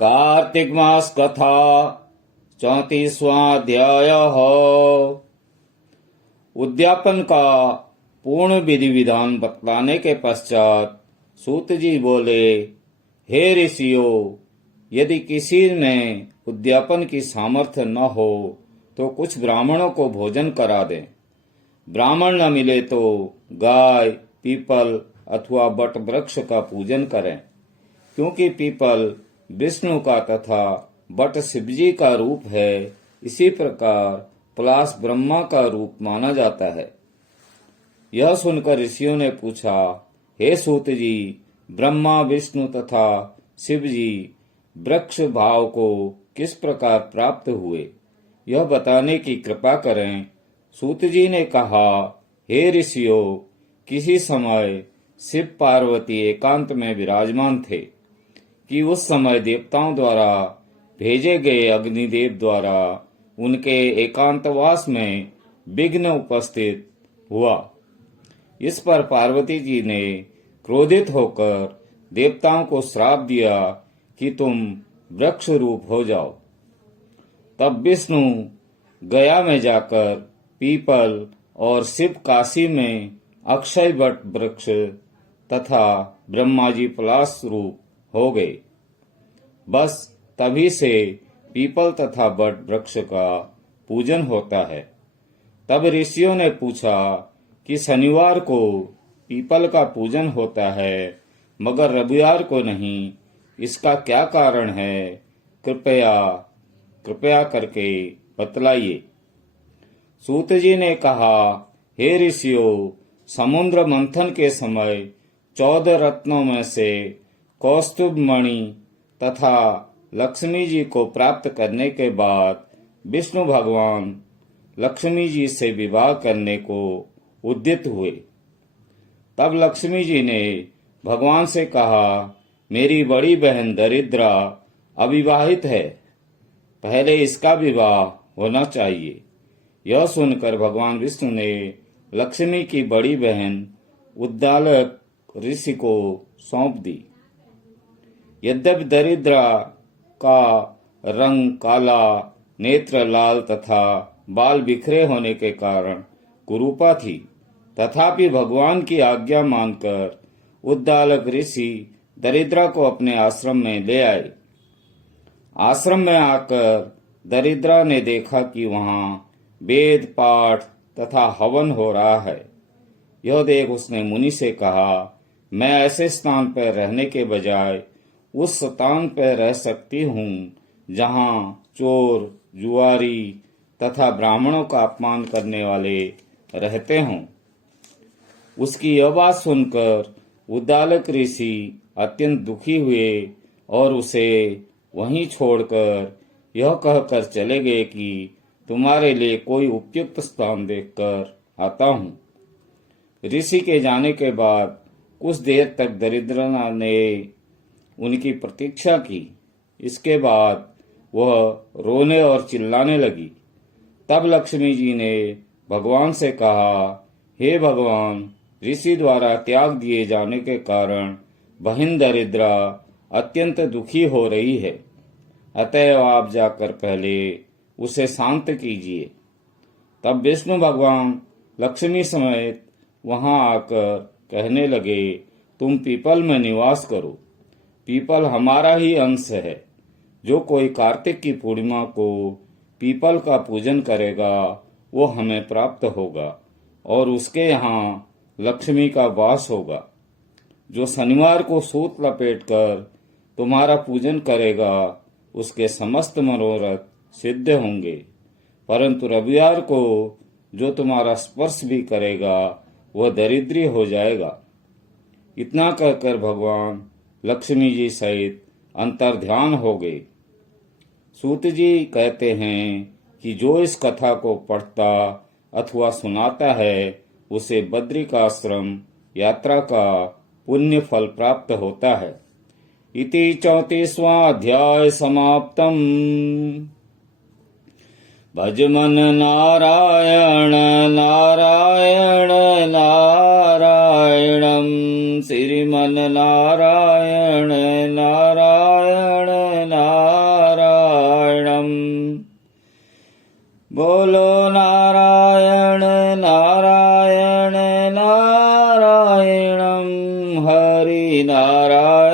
कार्तिक मास कथा 34वां अध्याय। उद्यापन का पूर्ण विधि विधान बतलाने के पश्चात सूत जी बोले, हे ऋषियों, यदि किसी में उद्यापन की सामर्थ्य न हो तो कुछ ब्राह्मणों को भोजन करा दें। ब्राह्मण न मिले तो गाय, पीपल अथवा बट वृक्ष का पूजन करें, क्योंकि पीपल विष्णु का तथा बट शिवजी का रूप है। इसी प्रकार पलाश ब्रह्मा का रूप माना जाता है। यह सुनकर ऋषियों ने पूछा, हे सूत जी, ब्रह्मा, विष्णु तथा शिवजी वृक्ष भाव को किस प्रकार प्राप्त हुए, यह बताने की कृपा करें। सूत जी ने कहा, हे ऋषियों, किसी समय शिव पार्वती एकांत में विराजमान थे कि उस समय देवताओं द्वारा भेजे गए अग्निदेव द्वारा उनके एकांतवास में विघ्न उपस्थित हुआ। इस पर पार्वती जी ने क्रोधित होकर देवताओं को श्राप दिया कि तुम वृक्ष रूप हो जाओ। तब विष्णु गया में जाकर पीपल और शिव काशी में अक्षय वट वृक्ष तथा ब्रह्मा जी पलाश रूप हो गए। बस तभी से पीपल तथा वट वृक्ष का पूजन होता है। तब ऋषियों ने पूछा कि शनिवार को पीपल का पूजन होता है मगर रविवार को नहीं, इसका क्या कारण है? कृपया करके बतलाइए। सूत जी ने कहा, हे ऋषियों, समुद्र मंथन के समय 14 रत्नों में से कौस्तुभ मणि तथा लक्ष्मी जी को प्राप्त करने के बाद विष्णु भगवान लक्ष्मी जी से विवाह करने को उद्यत हुए। तब लक्ष्मी जी ने भगवान से कहा, मेरी बड़ी बहन दरिद्रा अविवाहित है, पहले इसका विवाह होना चाहिए। यह सुनकर भगवान विष्णु ने लक्ष्मी की बड़ी बहन उद्दालक ऋषि को सौंप दी। यद्यपि दरिद्रा का रंग काला, नेत्र लाल तथा बाल बिखरे होने के कारण कुरूपा थी, तथापि भगवान की आज्ञा मानकर उद्दालक ऋषि दरिद्रा को अपने आश्रम में ले आए। आश्रम में आकर दरिद्रा ने देखा कि वहां वेद पाठ तथा हवन हो रहा है। यह देख उसने मुनि से कहा, मैं ऐसे स्थान पर रहने के बजाय उस स्थान पर रह सकती हूँ जहाँ चोर, जुआरी तथा ब्राह्मणों का अपमान करने वाले रहते हों। उसकी यह बात सुनकर उद्दालक ऋषि अत्यंत दुखी हुए और उसे वहीं छोड़कर यह कहकर चले गए कि तुम्हारे लिए कोई उपयुक्त स्थान देखकर आता हूँ। ऋषि के जाने के बाद कुछ देर तक दरिद्रा ने उनकी प्रतीक्षा की। इसके बाद वह रोने और चिल्लाने लगी। तब लक्ष्मी जी ने भगवान से कहा, हे भगवान, ऋषि द्वारा त्याग दिए जाने के कारण बहन दरिद्रा अत्यंत दुखी हो रही है, अतएव आप जाकर पहले उसे शांत कीजिए। तब विष्णु भगवान लक्ष्मी समेत वहां आकर कहने लगे, तुम पीपल में निवास करो। पीपल हमारा ही अंश है। जो कोई कार्तिक की पूर्णिमा को पीपल का पूजन करेगा वो हमें प्राप्त होगा और उसके यहाँ लक्ष्मी का वास होगा। जो शनिवार को सूत लपेटकर तुम्हारा पूजन करेगा उसके समस्त मनोरथ सिद्ध होंगे, परंतु रविवार को जो तुम्हारा स्पर्श भी करेगा वह दरिद्री हो जाएगा। इतना कहकर भगवान लक्ष्मी जी सहित अंतर्ध्यान हो गए। सूत जी कहते हैं कि जो इस कथा को पढ़ता अथवा सुनाता है उसे बद्रिकाश्रम यात्रा का पुण्य फल प्राप्त होता है। इति 34वां अध्याय समाप्तम। भज मन नारायण नारायण नारायणम, श्रीमन नारायण नारायण નારાયણમ. બોલો નારાયણ નારાયણ નારાયણમ હરિ નારાયણ